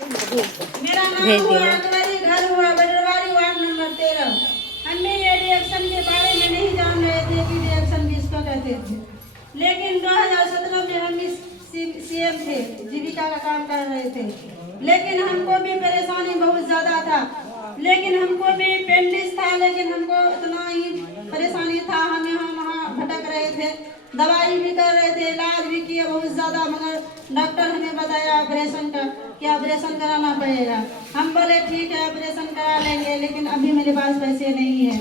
मेरा नाम भेज हुआ देना। अकबरी, घर हुआ बजरवाड़ी, वार्ड नंबर 13। हमने ये रिएक्शन के बारे में नहीं जान रहे थे कि रिएक्शन भी इसको कहते थे, लेकिन 2017 में हम इस सीएम थे, जीविका का काम कर रहे थे, लेकिन हमको भी परेशानी बहुत ज़्यादा था, लेकिन हमको भी पेंडिस था, लेकिन हमको इतना ही परेशानी था, हम यहाँ वहाँ भटक रहे थे, दवाई भी कर रहे थे, इलाज भी किए बहुत ज़्यादा, मगर डॉक्टर हमें बताया ऑपरेशन का कि ऑपरेशन कराना पड़ेगा। हम बोले ठीक है ऑपरेशन करा लेंगे, लेकिन अभी मेरे पास पैसे नहीं है।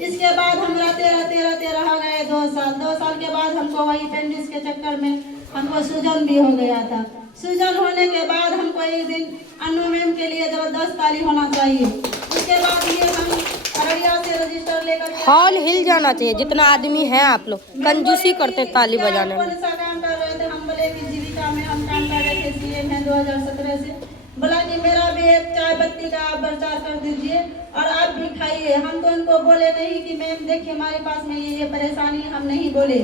इसके बाद हमरा 13 हो गए 2 साल। 2 साल के बाद हमको वही पेंडिस के चक्कर में हमको सूजन भी हो गया था। सूजन होने के बाद हमको एक दिन अन्नू मैम के लिए जबरदस्त ताली होना चाहिए। उसके बाद ये हम अररिया से रजिस्टर लेकर हॉल हिल जाना चाहिए। जितना आदमी है आप लोग कंजूसी करते हैं ताली बजाने में। कौन सा काम कर रहे थे? हम बोले कि जीविका में हम काम कर रहे थे, सीएम है 2017 से। बोला कि मेरा भी एक चाय पत्ती का आप प्रचार कर दीजिए और आप भी खाइए। हम तो उनको बोले नहीं कि मैम देखिए हमारे पास में ये परेशानी, हम नहीं बोले।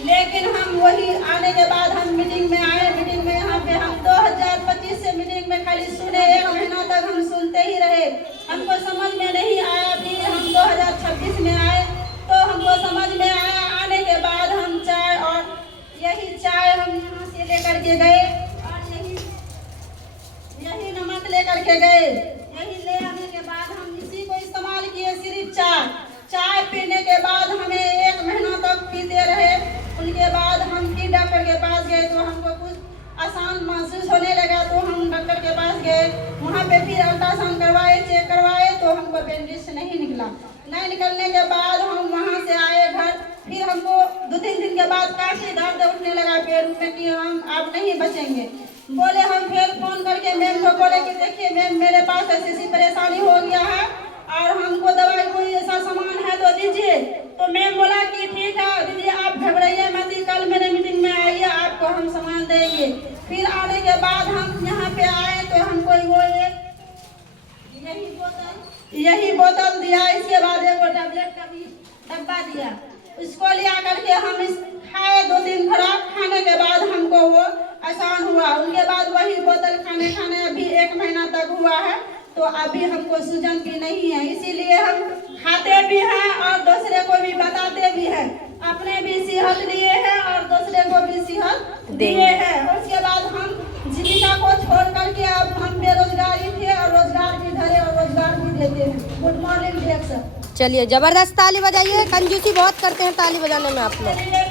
लेकिन हम वही आने के बाद हम मीटिंग में आए। मीटिंग में यहाँ पे हम 2025 से मीटिंग में खाली सुने, 1 महीना तक हम सुनते ही रहे। हमको समझ में नहीं आया। फिर हम 2026 में आए तो हमको समझ में आया। आने के बाद हम चाय और यही चाय हम यहाँ से लेकर के गए और यही नमक लेकर के गए। यही ले आने के बाद हम इसी को इस्तेमाल किए, सिर्फ चाय पीने के बाद हमें 1 महीना तक पीते रहे। उनके बाद हम फिर डॉक्टर के पास गए तो हमको कुछ आसान महसूस होने लगा, तो हम डॉक्टर के पास गए। वहाँ पे फिर अल्ट्रासाउंड करवाए, चेक करवाए तो हमको पेंडिस नहीं निकला। नहीं निकलने के बाद हम वहाँ से आए घर। फिर हमको 2-3 दिन के बाद काफी दर्द उठने लगा पेट में कि हम आप नहीं बचेंगे। बोले हम फिर फोन करके मैम को बोले कि देखिए मैम मेरे पास ऐसी परेशानी हो गया है और हमको दवाई कोई ऐसा सामान है तो दीजिए। तो मैम बोला कि ठीक है दीदी आप घबराइए मत, कल मेरे मीटिंग में आइए आपको हम सामान देंगे। फिर आने के बाद हम यहाँ पे आए तो हमको वो यही बोतल दिया। इसके बाद एगो टैबलेट का भी डब्बा दिया। उसको लिया करके हम इस खाए 2 दिन खुराक खाने के बाद हमको वो आसान हुआ। उनके बाद वही बोतल खाने अभी 1 महीना तक हुआ है तो अभी हमको सूजन भी नहीं है। इसीलिए हम खाते भी हैं और दूसरे को भी बताते भी हैं। अपने भी सेहत लिए हैं और दूसरे को भी सेहत दिए हैं। उसके बाद हम जीविका को छोड़ करके अब हम बेरोजगारी थे और रोजगार भी धरे और रोजगार भी देते हैं। Good morning. चलिए जबरदस्त ताली बजाइए। कंजूसी बहुत करते हैं ताली बजाने में आप लोग।